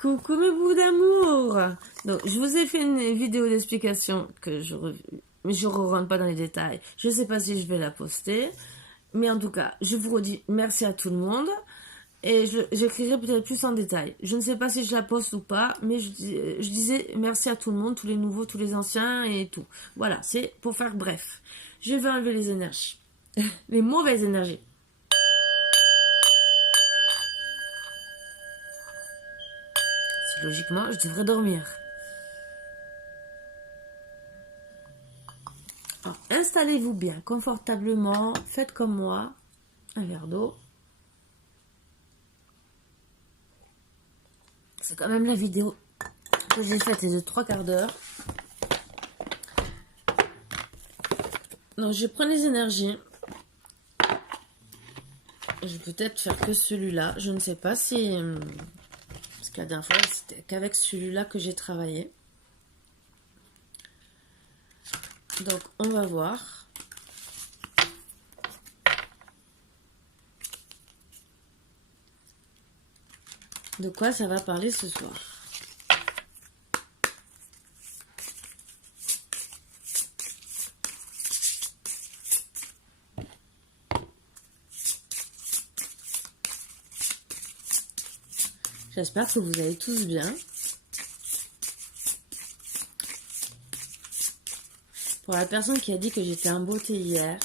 Coucou mes bouts d'amour. Donc, je vous ai fait une vidéo d'explication que mais je ne rentre pas dans les détails. Je ne sais pas si je vais la poster. Mais en tout cas, je vous redis merci à tout le monde. Et j'écrirai peut-être plus en détail. Je ne sais pas si je la poste ou pas, mais je disais merci à tout le monde, tous les nouveaux, tous les anciens et tout. Voilà, c'est pour faire bref. Je vais enlever les énergies. Les mauvaises énergies. Logiquement, je devrais dormir. Alors, installez-vous bien, confortablement. Faites comme moi. Un verre d'eau. C'est quand même la vidéo que j'ai faite, est de 3/4 d'heure. Donc, je prends les énergies. Je vais peut-être faire que celui-là. Je ne sais pas si... Parce que la dernière fois, c'était qu'avec celui-là que j'ai travaillé. Donc, on va voir. De quoi ça va parler ce soir. J'espère que vous allez tous bien. Pour la personne qui a dit que j'étais en beauté hier,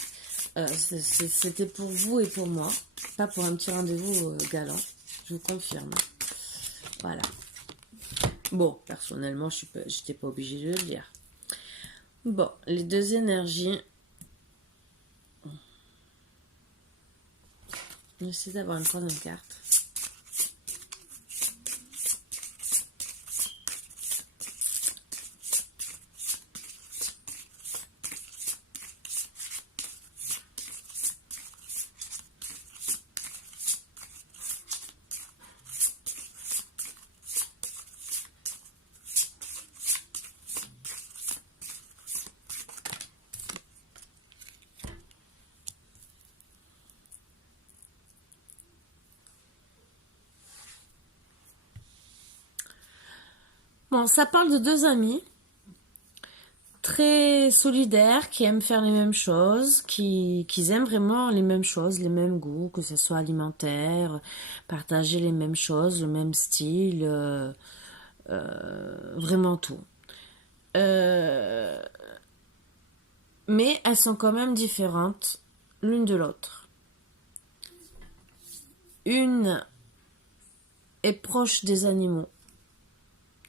c'était pour vous et pour moi. Pas pour un petit rendez-vous galant. Je vous confirme. Voilà. Bon, personnellement, je n'étais pas obligée de le dire. Bon, les deux énergies. J'essaie d'avoir une troisième carte. Bon, ça parle de deux amis très solidaires qui aiment faire les mêmes choses, qui aiment vraiment les mêmes choses, les mêmes goûts, que ce soit alimentaire, partager les mêmes choses, le même style, vraiment tout. Mais elles sont quand même différentes l'une de l'autre. Une est proche des animaux,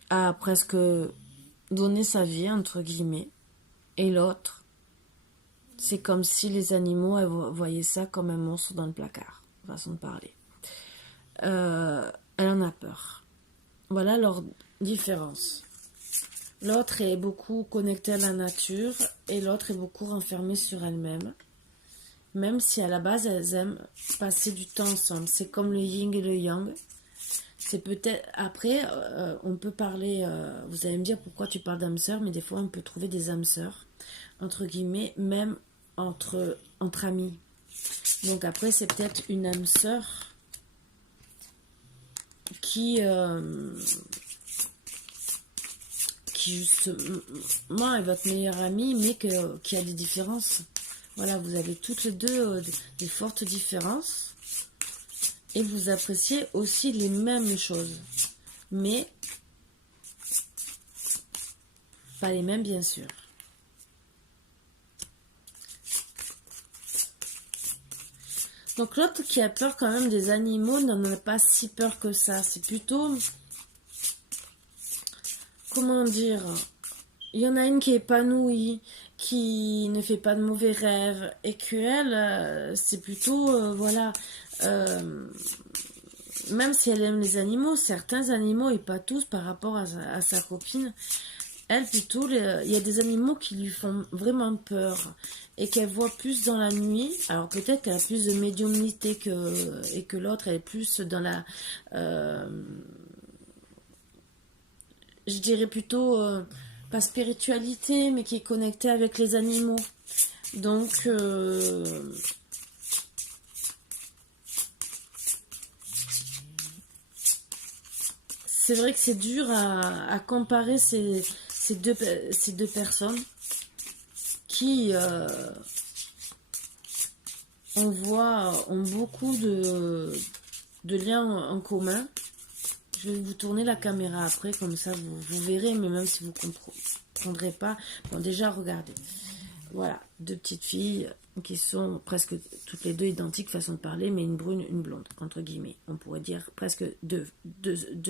a presque donné sa vie, entre guillemets, et l'autre, c'est comme si les animaux voyaient ça comme un monstre dans le placard, façon de parler. Elle en a peur. Voilà leur différence. L'autre est beaucoup connectée à la nature et l'autre est beaucoup renfermée sur elle-même. Même si à la base elles aiment passer du temps ensemble. C'est comme le yin et le yang. C'est peut-être... Après, on peut parler... vous allez me dire pourquoi tu parles d'âme sœur, mais des fois on peut trouver des âmes sœurs, entre guillemets, même entre amis. Donc après, c'est peut-être une âme sœur qui justement est votre meilleure amie, mais qui a des différences. Voilà, vous avez toutes les deux des fortes différences. Et vous appréciez aussi les mêmes choses. Mais pas les mêmes, bien sûr. Donc l'autre qui a peur quand même des animaux n'en a pas si peur que ça. C'est plutôt... Comment dire? Il y en a une qui est épanouie, qui ne fait pas de mauvais rêves. Et qu'elle, c'est plutôt... voilà... même si elle aime les animaux, certains animaux et pas tous par rapport à sa copine, elle plutôt, il y a des animaux qui lui font vraiment peur et qu'elle voit plus dans la nuit. Alors peut-être qu'elle a plus de médiumnité et que l'autre elle est plus dans la... je dirais plutôt, pas spiritualité, mais qui est connectée avec les animaux. Donc... c'est vrai que c'est dur à comparer ces deux personnes qui, on voit, ont beaucoup de liens en commun. Je vais vous tourner la caméra après, comme ça vous verrez, mais même si vous ne comprendrez pas. Bon, déjà, regardez. Voilà, deux petites filles qui sont presque toutes les deux identiques, façon de parler, mais une brune, une blonde, entre guillemets. On pourrait dire presque deux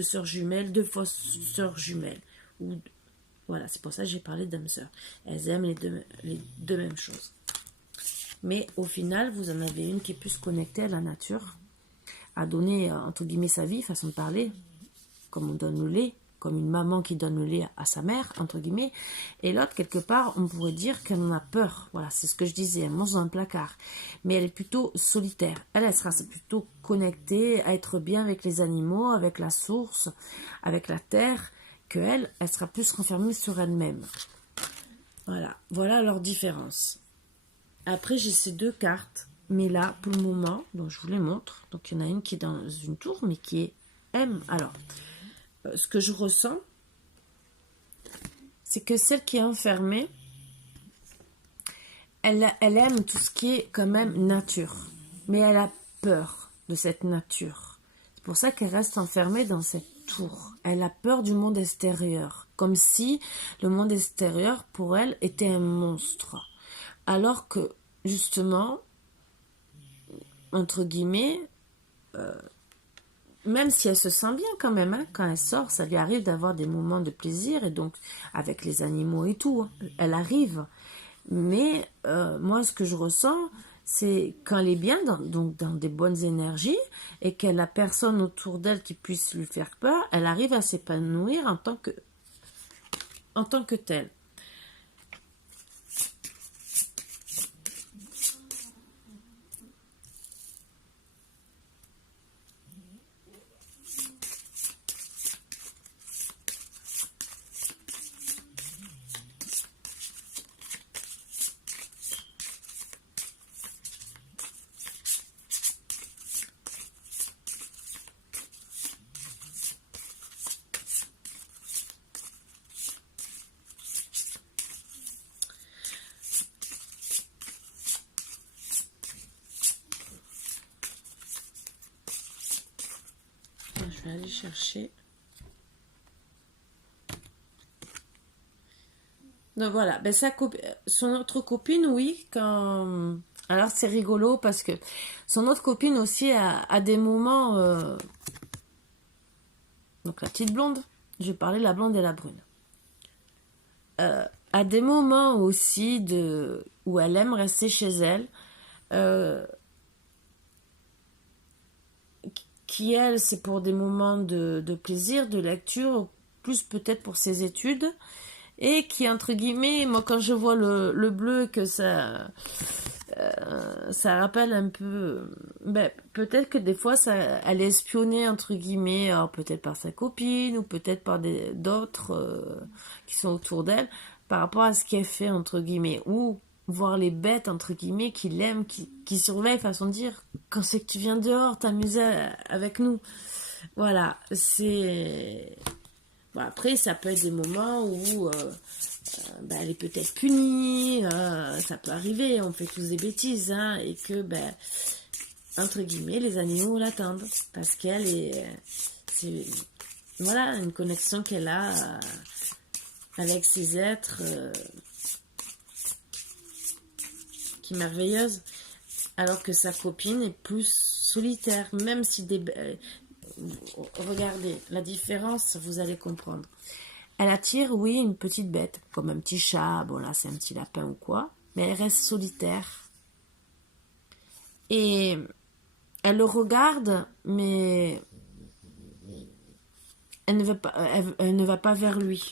sœurs jumelles, deux fausses sœurs jumelles. Ou, voilà, c'est pour ça que j'ai parlé d'âmes sœurs. Elles aiment les deux mêmes choses. Mais au final, vous en avez une qui est plus connectée à la nature, à donner, entre guillemets, sa vie, façon de parler, comme on donne le lait, comme une maman qui donne le lait à sa mère, entre guillemets, et l'autre, quelque part, on pourrait dire qu'elle en a peur. Voilà, c'est ce que je disais, elle mange dans un placard. Mais elle est plutôt solitaire. Elle sera plutôt connectée à être bien avec les animaux, avec la source, avec la terre, qu'elle, elle sera plus renfermée sur elle-même. Voilà leur différence. Après, j'ai ces deux cartes, mais là, pour le moment, donc je vous les montre. Donc, il y en a une qui est dans une tour, mais qui est M. Alors, ce que je ressens, c'est que celle qui est enfermée, elle aime tout ce qui est quand même nature, mais elle a peur de cette nature. C'est pour ça qu'elle reste enfermée dans cette tour. Elle a peur du monde extérieur, comme si le monde extérieur, pour elle, était un monstre. Alors que, justement, entre guillemets, même si elle se sent bien quand même, hein, quand elle sort, ça lui arrive d'avoir des moments de plaisir, et donc avec les animaux et tout, hein, elle arrive. Mais moi, ce que je ressens, c'est quand elle est bien, donc dans des bonnes énergies, et qu'elle a personne autour d'elle qui puisse lui faire peur, elle arrive à s'épanouir en tant que telle. Je vais aller chercher. Donc voilà, ben son autre copine, oui, quand... Alors c'est rigolo parce que son autre copine aussi a des moments... Donc la petite blonde, je vais parler de la blonde et la brune. À des moments aussi où elle aime rester chez elle, qui elle, c'est pour des moments de plaisir, de lecture, plus peut-être pour ses études, et qui, entre guillemets, moi quand je vois le bleu, que ça rappelle un peu, ben, peut-être que des fois elle est espionnée, entre guillemets, alors peut-être par sa copine, ou peut-être par d'autres qui sont autour d'elle, par rapport à ce qu'elle fait, entre guillemets, ou voir les bêtes, entre guillemets, qui l'aiment, qui surveillent, façon de dire, quand c'est que tu viens dehors t'amuser avec nous. Voilà, c'est... Bon, après, ça peut être des moments où ben, elle est peut-être punie, ça peut arriver, on fait tous des bêtises, hein, et que, ben, entre guillemets, les animaux l'attendent, parce qu'elle c'est, voilà, une connexion qu'elle a avec ces êtres qui est merveilleuse, alors que sa copine est plus solitaire, même si regardez la différence, vous allez comprendre. Elle attire, oui, une petite bête, comme un petit chat, bon là c'est un petit lapin ou quoi, mais elle reste solitaire. Et elle le regarde, mais elle ne va pas vers lui.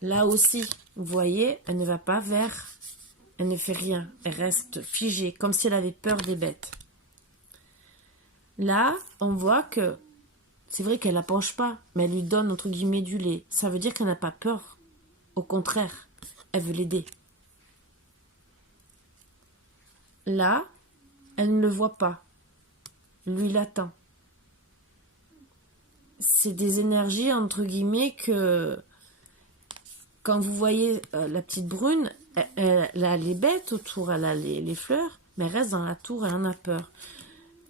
Là aussi, vous voyez, elle ne va pas vers, elle ne fait rien, elle reste figée, comme si elle avait peur des bêtes. Là, on voit que c'est vrai qu'elle n'approche pas, mais elle lui donne, entre guillemets, du lait. Ça veut dire qu'elle n'a pas peur. Au contraire, elle veut l'aider. Là, elle ne le voit pas. Lui l'attend. c'est des énergies, entre guillemets, que quand vous voyez la petite brune, elle a les bêtes autour, elle a les fleurs, mais elle reste dans la tour et elle en a peur.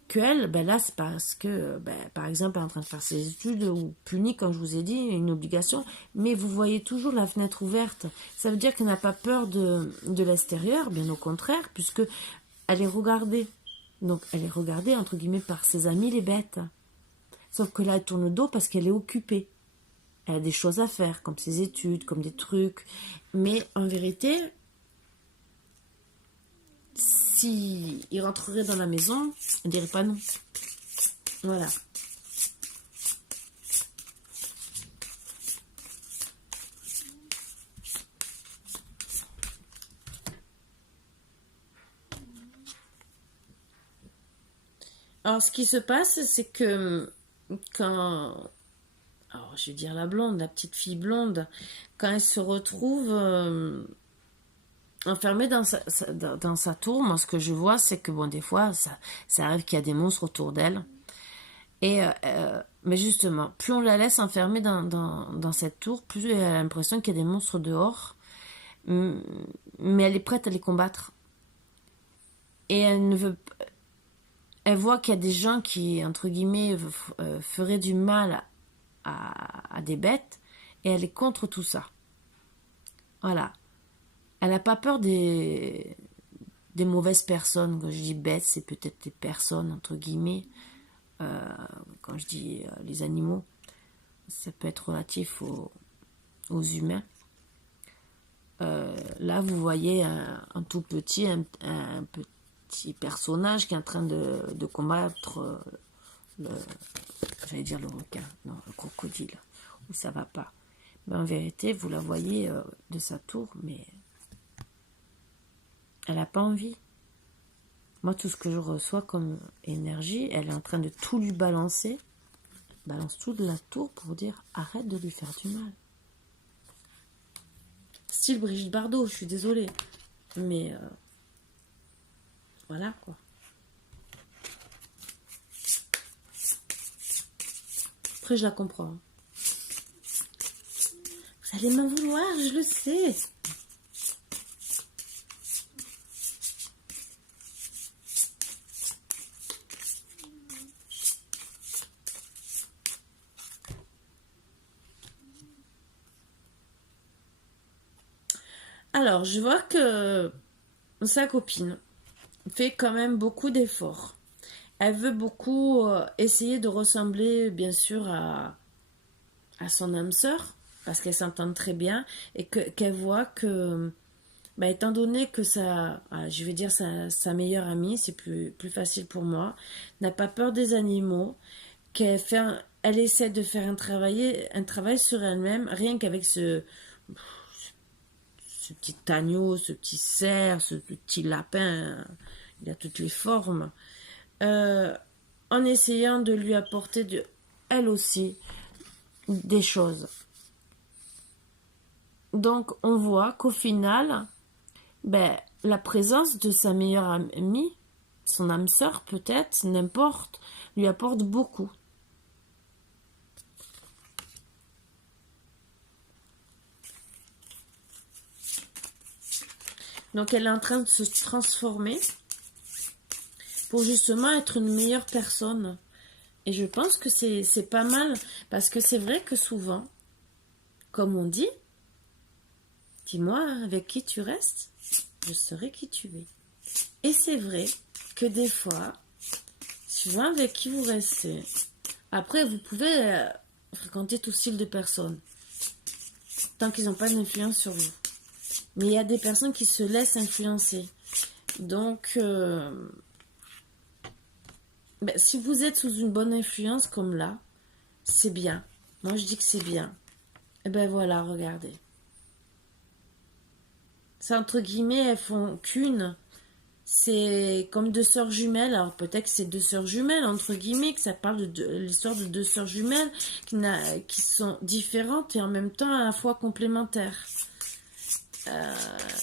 Que ben là, c'est parce que, par exemple, elle est en train de faire ses études ou punie, comme je vous ai dit, une obligation, mais vous voyez toujours la fenêtre ouverte. Ça veut dire qu'elle n'a pas peur de l'extérieur, bien au contraire, puisque elle est regardée. Donc, elle est regardée, entre guillemets, par ses amis, les bêtes. Sauf que là, elle tourne le dos parce qu'elle est occupée. Elle a des choses à faire, comme ses études, comme des trucs. Mais en vérité, si il rentrerait dans la maison, on dirait pas non. Voilà. Alors, ce qui se passe, c'est que quand... Alors, je vais dire la blonde, la petite fille blonde, quand elle se retrouve enfermée dans sa tour, moi, ce que je vois, c'est que, bon, des fois, ça arrive qu'il y a des monstres autour d'elle. Mais justement, plus on la laisse enfermée dans cette tour, plus elle a l'impression qu'il y a des monstres dehors. Mais elle est prête à les combattre. Et elle ne veut... Elle voit qu'il y a des gens qui, entre guillemets, feraient du mal à des bêtes. Et elle est contre tout ça. Voilà. Elle n'a pas peur des mauvaises personnes. Quand je dis bêtes, c'est peut-être des personnes, entre guillemets. Quand je dis les animaux, ça peut être relatif aux humains. Là, vous voyez un tout petit, un petit personnage qui est en train de combattre j'allais dire le requin, non, le crocodile, où ça va pas. Mais en vérité, vous la voyez de sa tour, mais elle n'a pas envie. Moi, tout ce que je reçois comme énergie, elle est en train de tout lui balancer. Balance tout de la tour pour dire arrête de lui faire du mal. Style Brigitte Bardot, je suis désolée. Mais voilà quoi. Après, je la comprends. Vous allez m'en vouloir, je le sais. Alors, je vois que sa copine fait quand même beaucoup d'efforts. Elle veut beaucoup essayer de ressembler, bien sûr, à son âme sœur, parce qu'elles s'entendent très bien, et qu'elle voit que, étant donné que je vais dire sa meilleure amie, c'est plus facile pour moi, n'a pas peur des animaux, elle essaie de faire un travail sur elle-même, rien qu'avec ce petit agneau, ce petit cerf, ce petit lapin, il a toutes les formes, en essayant de lui apporter, elle aussi, des choses. Donc, on voit qu'au final, la présence de sa meilleure amie, son âme sœur peut-être, n'importe, lui apporte beaucoup. Donc, elle est en train de se transformer pour justement être une meilleure personne. Et je pense que c'est pas mal, parce que c'est vrai que souvent, comme on dit, dis-moi avec qui tu restes, je saurai qui tu es. Et c'est vrai que des fois, suivant avec qui vous restez, après vous pouvez fréquenter tout style de personnes, tant qu'ils n'ont pas d'influence sur vous. Mais il y a des personnes qui se laissent influencer. Donc, si vous êtes sous une bonne influence comme là, c'est bien. Moi, je dis que c'est bien. Et ben voilà, regardez. C'est entre guillemets, elles font qu'une. C'est comme deux sœurs jumelles. Alors peut-être que c'est deux sœurs jumelles, entre guillemets, que ça parle de l'histoire de deux sœurs jumelles qui sont différentes et en même temps à la fois complémentaires.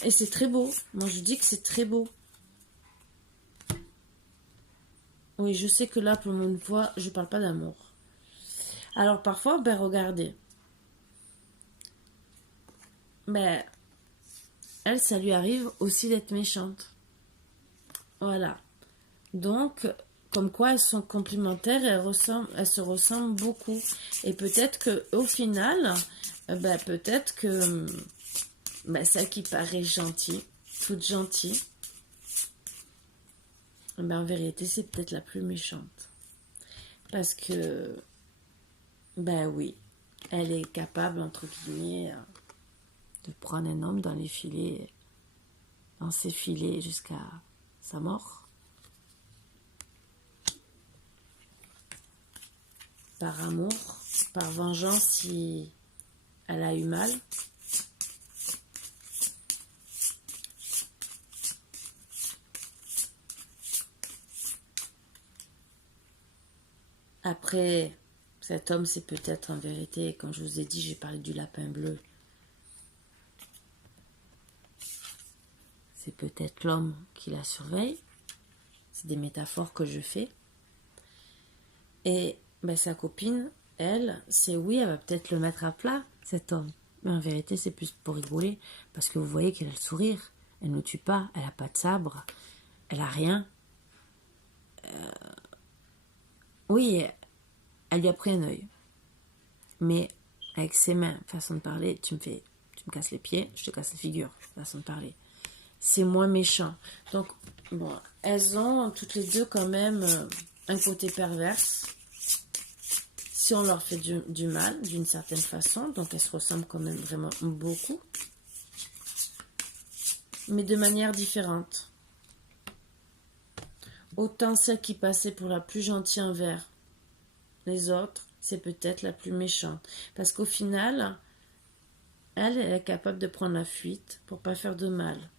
Et c'est très beau. Moi, je dis que c'est très beau. Oui, je sais que là, pour une fois, je parle pas d'amour. Alors parfois, ben regardez, ben elle, ça lui arrive aussi d'être méchante. Voilà. Donc, comme quoi elles sont complémentaires et elles se ressemblent beaucoup. Et peut-être que au final, ben, peut-être que ben, celle qui paraît gentille, toute gentille, ben, en vérité, c'est peut-être la plus méchante. Parce que, ben oui, elle est capable, entre guillemets, de prendre un homme dans ses filets jusqu'à sa mort. Par amour, par vengeance si elle a eu mal. Après, cet homme, c'est peut-être en vérité, comme je vous ai dit, j'ai parlé du lapin bleu. C'est peut-être l'homme qui la surveille. C'est des métaphores que je fais. Et ben, sa copine, elle, c'est oui, elle va peut-être le mettre à plat, cet homme. Mais en vérité, c'est plus pour rigoler. Parce que vous voyez qu'elle a le sourire. Elle ne tue pas, elle n'a pas de sabre. Elle a rien. Oui, elle lui a pris un œil. Mais avec ses mains, façon de parler, tu me casses les pieds, je te casse la figure, façon de parler. C'est moins méchant. Donc, bon, elles ont toutes les deux quand même un côté perverse. Si on leur fait du mal, d'une certaine façon, donc elles se ressemblent quand même vraiment beaucoup. Mais de manière différente. Autant celle qui passait pour la plus gentille envers les autres, c'est peut-être la plus méchante. Parce qu'au final, elle est capable de prendre la fuite pour pas faire de mal.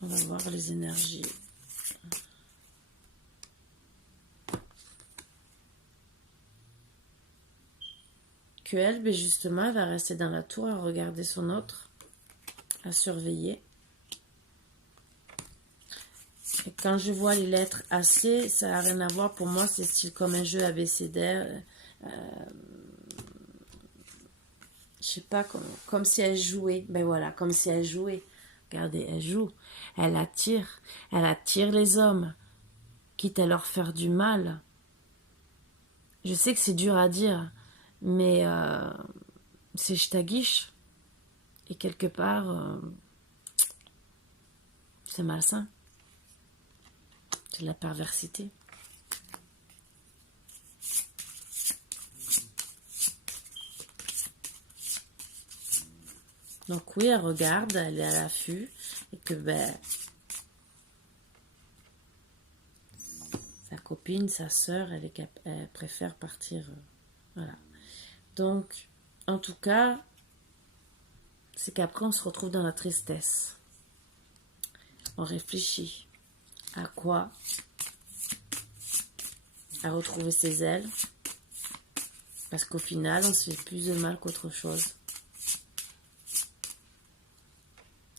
On va voir les énergies. Que elle, ben justement, elle va rester dans la tour à regarder son autre, à surveiller. Et quand je vois les lettres AC, ça n'a rien à voir. Pour moi, c'est style comme un jeu abécédaire. Je sais pas, comme si elle jouait. Ben voilà, comme si elle jouait. Regardez, elle joue. Elle attire. Elle attire les hommes, quitte à leur faire du mal. Je sais que c'est dur à dire, mais c'est ch'taguiche. Et quelque part, c'est malsain. C'est de la perversité. Donc oui, elle regarde, elle est à l'affût, et que ben sa copine, sa sœur, elle préfère partir. Voilà. Donc, en tout cas, c'est qu'après on se retrouve dans la tristesse. On réfléchit à quoi? À retrouver ses ailes. Parce qu'au final, on se fait plus de mal qu'autre chose.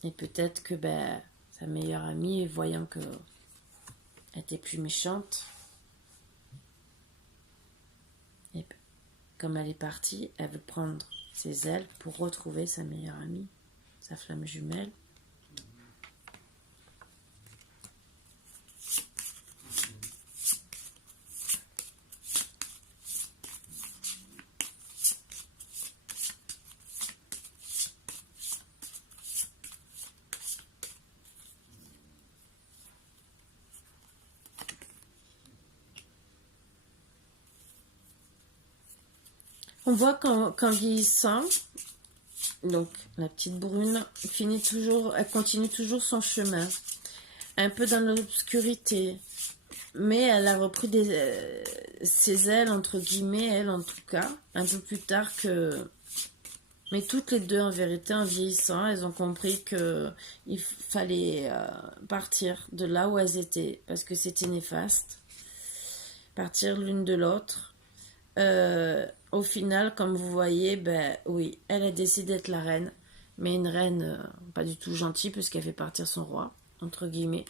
Et peut-être que ben, sa meilleure amie, voyant que elle était plus méchante, et comme elle est partie, elle veut prendre ses ailes pour retrouver sa meilleure amie, sa flamme jumelle. On voit qu'en vieillissant, donc la petite brune elle continue toujours son chemin, un peu dans l'obscurité, mais elle a repris ses ailes, entre guillemets, elle en tout cas, un peu plus tard que... Mais toutes les deux, en vérité, en vieillissant, elles ont compris qu'il fallait partir de là où elles étaient, parce que c'était néfaste, partir l'une de l'autre. Au final, comme vous voyez, ben oui, elle a décidé d'être la reine, mais une reine pas du tout gentille, puisqu'elle fait partir son roi, entre guillemets.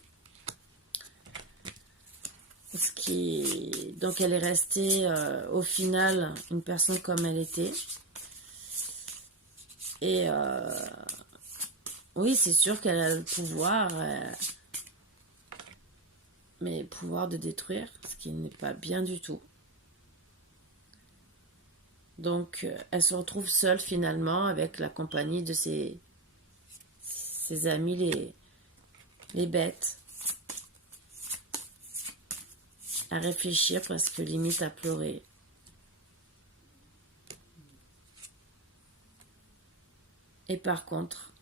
Donc elle est restée au final une personne comme elle était. Et oui, c'est sûr qu'elle a le pouvoir, mais le pouvoir de détruire, ce qui n'est pas bien du tout. Donc elle se retrouve seule finalement avec la compagnie de ses amis, les bêtes, à réfléchir presque limite à pleurer. Et par contre,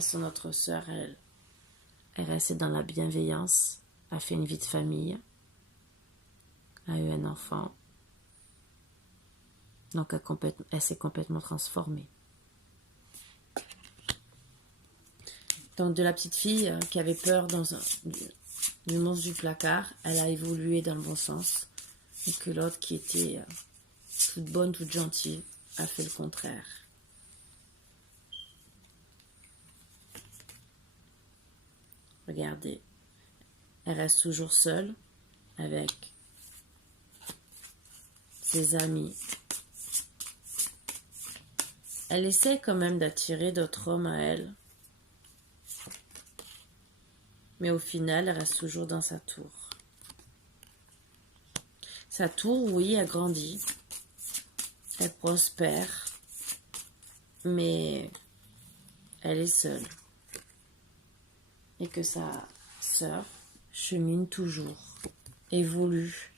son autre sœur, elle est restée dans la bienveillance, a fait une vie de famille, a eu un enfant. Donc elle s'est complètement transformée. Donc de la petite fille qui avait peur du monstre du placard, elle a évolué dans le bon sens. Et que l'autre qui était toute bonne, toute gentille, a fait le contraire. Regardez, elle reste toujours seule avec ses amis. Elle essaie quand même d'attirer d'autres hommes à elle. Mais au final, elle reste toujours dans sa tour. Sa tour, oui, a grandi. Elle prospère. Mais elle est seule. Et que sa sœur chemine toujours, évolue.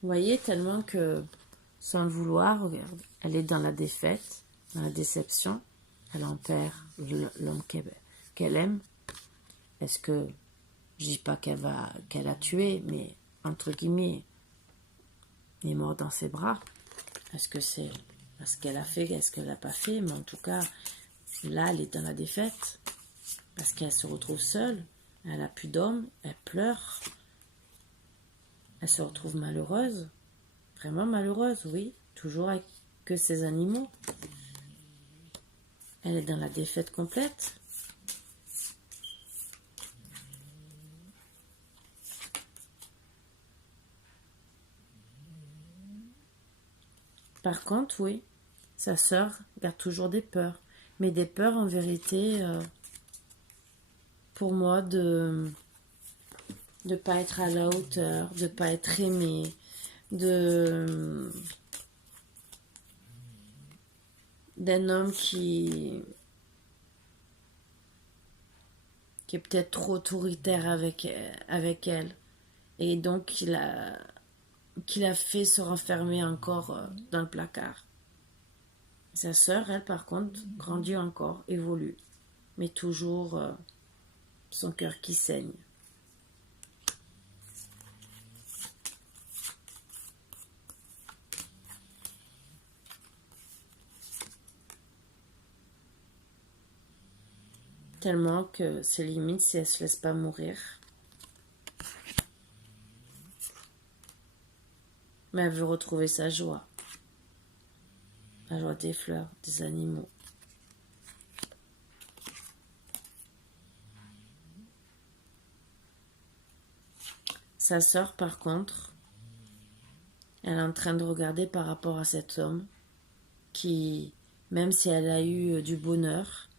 Vous voyez, tellement que, sans le vouloir, regarde, elle est dans la défaite, dans la déception. Elle en perd l'homme qu'elle aime. Est-ce que, je dis pas qu'elle a tué, mais entre guillemets, il est mort dans ses bras. Est-ce que c'est parce qu'elle a fait, est-ce qu'elle n'a pas fait? Mais en tout cas, là, elle est dans la défaite. Parce qu'elle se retrouve seule. Elle n'a plus d'homme. Elle pleure. Elle se retrouve malheureuse. Vraiment malheureuse, oui. Toujours avec que ses animaux. Elle est dans la défaite complète. Par contre, oui, sa sœur garde toujours des peurs. Mais des peurs, en vérité, pour moi, de ne pas être à la hauteur, de ne pas être aimée, d'un homme qui est peut-être trop autoritaire avec elle. Et donc, qui l'a fait se renfermer encore dans le placard. Sa sœur, elle, par contre, grandit encore, évolue. Mais toujours son cœur qui saigne. Tellement que c'est limite si elle se laisse pas mourir. Mais elle veut retrouver sa joie. La joie des fleurs, des animaux. Sa sœur, par contre, elle est en train de regarder par rapport à cet homme qui, même si elle a eu du bonheur,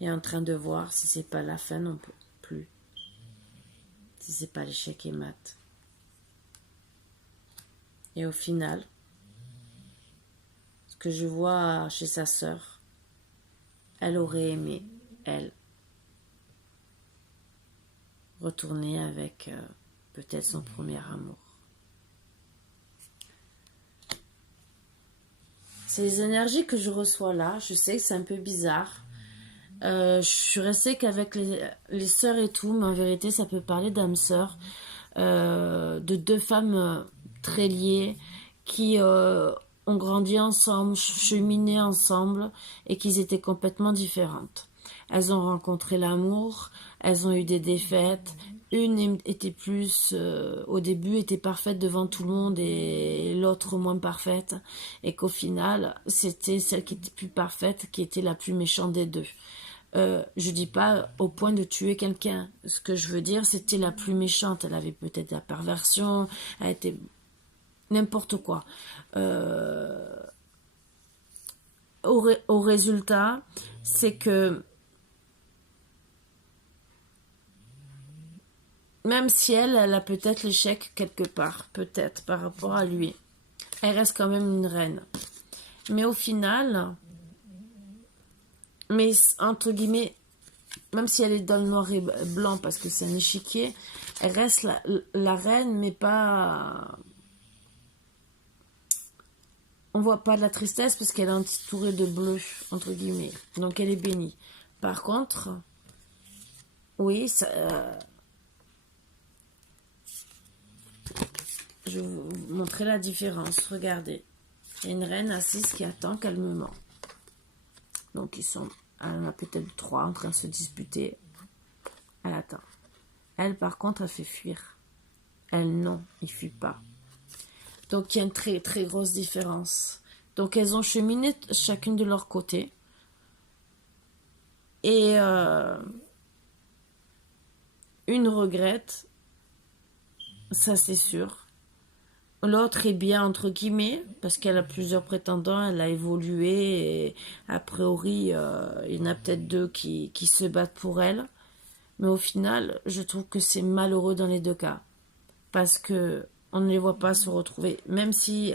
est en train de voir si c'est pas la fin non plus. Si c'est pas l'échec et mat. Et au final, ce que je vois chez sa sœur, elle aurait aimé, elle, retourner avec peut-être son premier amour. C'est les énergies que je reçois là. Je sais que c'est un peu bizarre. Je suis restée qu'avec les sœurs et tout, mais en vérité, ça peut parler d'âmes sœurs, de deux femmes très liées qui ont grandi ensemble, cheminé ensemble et qui étaient complètement différentes. Elles ont rencontré l'amour, elles ont eu des défaites, une était plus, au début, était parfaite devant tout le monde et l'autre moins parfaite. Et qu'au final, c'était celle qui était plus parfaite qui était la plus méchante des deux. Je dis pas au point de tuer quelqu'un. Ce que je veux dire, c'était la plus méchante. Elle avait peut-être la perversion, elle était n'importe quoi. Au résultat, c'est que même si elle a peut-être l'échec quelque part, peut-être par rapport à lui, elle reste quand même une reine. Mais au final, mais entre guillemets, même si elle est dans le noir et blanc parce que c'est un échiquier, elle reste la reine, mais pas. On voit pas de la tristesse parce qu'elle est entourée de bleu, entre guillemets. Donc elle est bénie. Par contre, oui, ça, je vais vous montrer la différence. Regardez. Il y a une reine assise qui attend calmement. Donc ils sont, elle en a peut-être trois en train de se disputer. Elle attend. Elle, par contre, elle fait fuir. Elle, non, il fuit pas. Donc il y a une très très grosse différence. Donc elles ont cheminé chacune de leur côté. Et une regrette, ça c'est sûr. L'autre est bien entre guillemets, parce qu'elle a plusieurs prétendants, elle a évolué et a priori il y en a peut-être deux qui se battent pour elle. Mais au final, je trouve que c'est malheureux dans les deux cas. Parce que on ne les voit pas se retrouver. Même si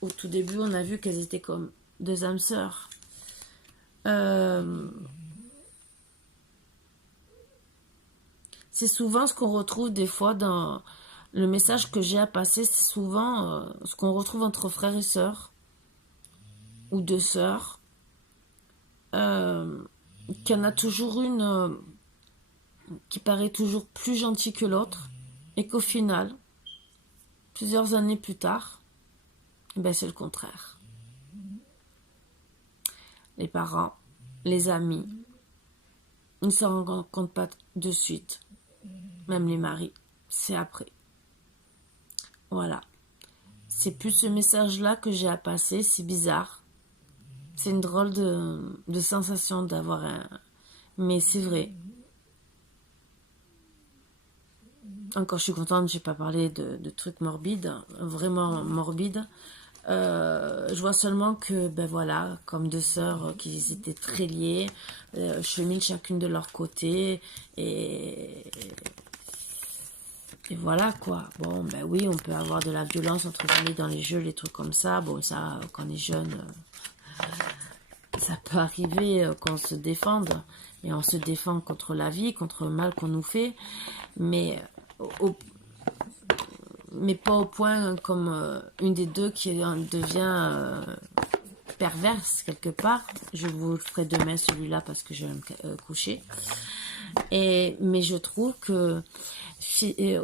au tout début on a vu qu'elles étaient comme deux âmes sœurs. C'est souvent ce qu'on retrouve des fois dans le message que j'ai à passer, c'est souvent ce qu'on retrouve entre frères et sœurs ou deux sœurs, qu'il y en a toujours une qui paraît toujours plus gentille que l'autre et qu'au final, plusieurs années plus tard, ben c'est le contraire. Les parents, les amis, ils ne s'en rendent compte pas de suite. Même les maris, c'est après. Voilà. C'est plus ce message-là que j'ai à passer, c'est bizarre. C'est une drôle de sensation d'avoir un... Mais c'est vrai. Encore, je suis contente, j'ai pas parlé de trucs morbides, vraiment morbides. Je vois seulement que, ben voilà, comme deux sœurs qui étaient très liées, cheminent chacune de leur côté, et voilà quoi. Bon, ben oui, on peut avoir de la violence entre amis dans les jeux, les trucs comme ça. Bon, ça, quand on est jeune, ça peut arriver qu'on se défende. Et on se défend contre la vie, contre le mal qu'on nous fait. Mais pas au point comme une des deux qui devient perverse quelque part. Je vous le ferai demain celui-là parce que je vais me coucher. Mais je trouve que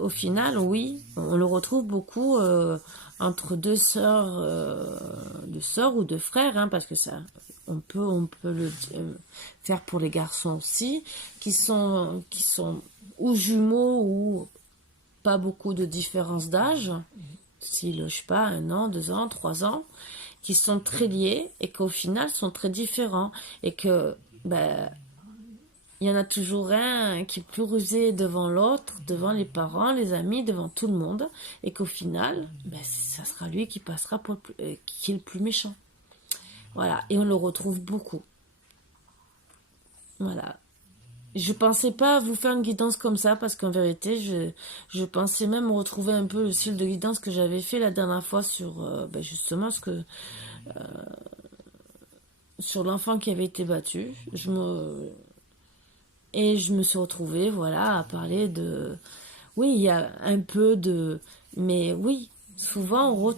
au final, oui, on le retrouve beaucoup entre deux sœurs ou deux frères, hein, parce que ça, on peut le faire pour les garçons aussi, qui sont ou jumeaux ou pas beaucoup de différence d'âge, s'ils logent pas 1 an, 2 ans, 3 ans, qui sont très liés et qu'au final sont très différents et que ben il y en a toujours un qui est plus rusé devant l'autre, devant les parents, les amis, devant tout le monde, et qu'au final, ben, ça sera lui qui passera pour qui est le plus méchant. Voilà, et on le retrouve beaucoup. Voilà. Je pensais pas vous faire une guidance comme ça, parce qu'en vérité, je pensais même retrouver un peu le style de guidance que j'avais fait la dernière fois sur ben justement sur l'enfant qui avait été battu. Et je me suis retrouvée, voilà, à parler de... Oui, il y a un peu de... Mais oui, souvent on retrouve